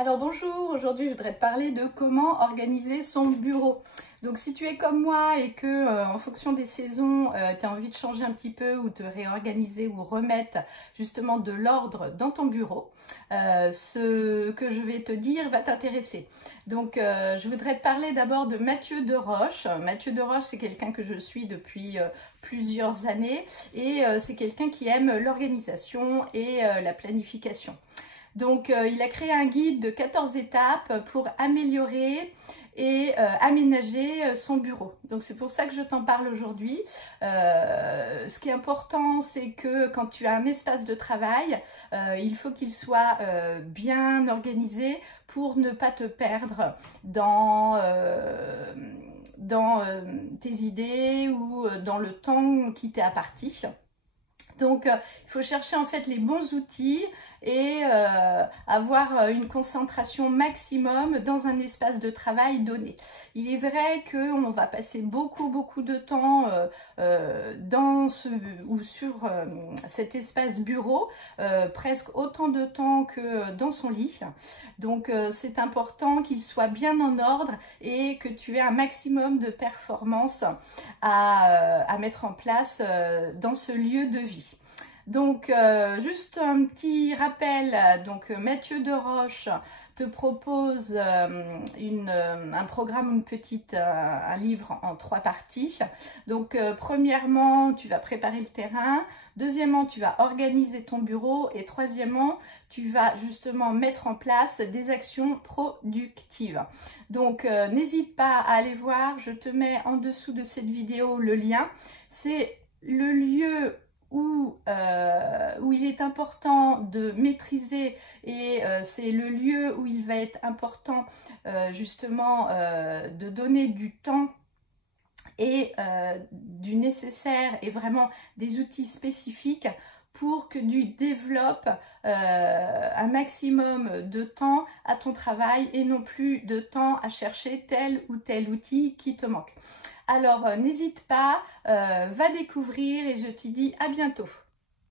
Alors bonjour, aujourd'hui je voudrais te parler de comment organiser son bureau. Donc si tu es comme moi et que en fonction des saisons, tu as envie de changer un petit peu ou de réorganiser ou remettre justement de l'ordre dans ton bureau, ce que je vais te dire va t'intéresser. Donc je voudrais te parler d'abord de Mathieu Deroche. Mathieu Deroche, c'est quelqu'un que je suis depuis plusieurs années et c'est quelqu'un qui aime l'organisation et la planification. Donc, il a créé un guide de 14 étapes pour améliorer et aménager son bureau. Donc, c'est pour ça que je t'en parle aujourd'hui. Ce qui est important, c'est que quand tu as un espace de travail, il faut qu'il soit bien organisé pour ne pas te perdre dans tes idées ou dans le temps qui t'est imparti. Donc, il faut chercher en fait les bons outils et avoir une concentration maximum dans un espace de travail donné. Il est vrai qu'on va passer beaucoup de temps sur cet espace bureau, presque autant de temps que dans son lit. Donc, c'est important qu'il soit bien en ordre et que tu aies un maximum de performance à mettre en place dans ce lieu de vie. Donc, juste un petit rappel, donc Mathieu Deroche te propose un programme, un livre en 3 parties. Donc, premièrement, tu vas préparer le terrain. Deuxièmement, tu vas organiser ton bureau. Et troisièmement, tu vas justement mettre en place des actions productives. Donc, n'hésite pas à aller voir. Je te mets en dessous de cette vidéo le lien. C'est le lieu où il est important de maîtriser et c'est le lieu où il va être important justement de donner du temps et du nécessaire et vraiment des outils spécifiques pour que tu développes un maximum de temps à ton travail et non plus de temps à chercher tel ou tel outil qui te manque. Alors n'hésite pas, va découvrir et je te dis à bientôt.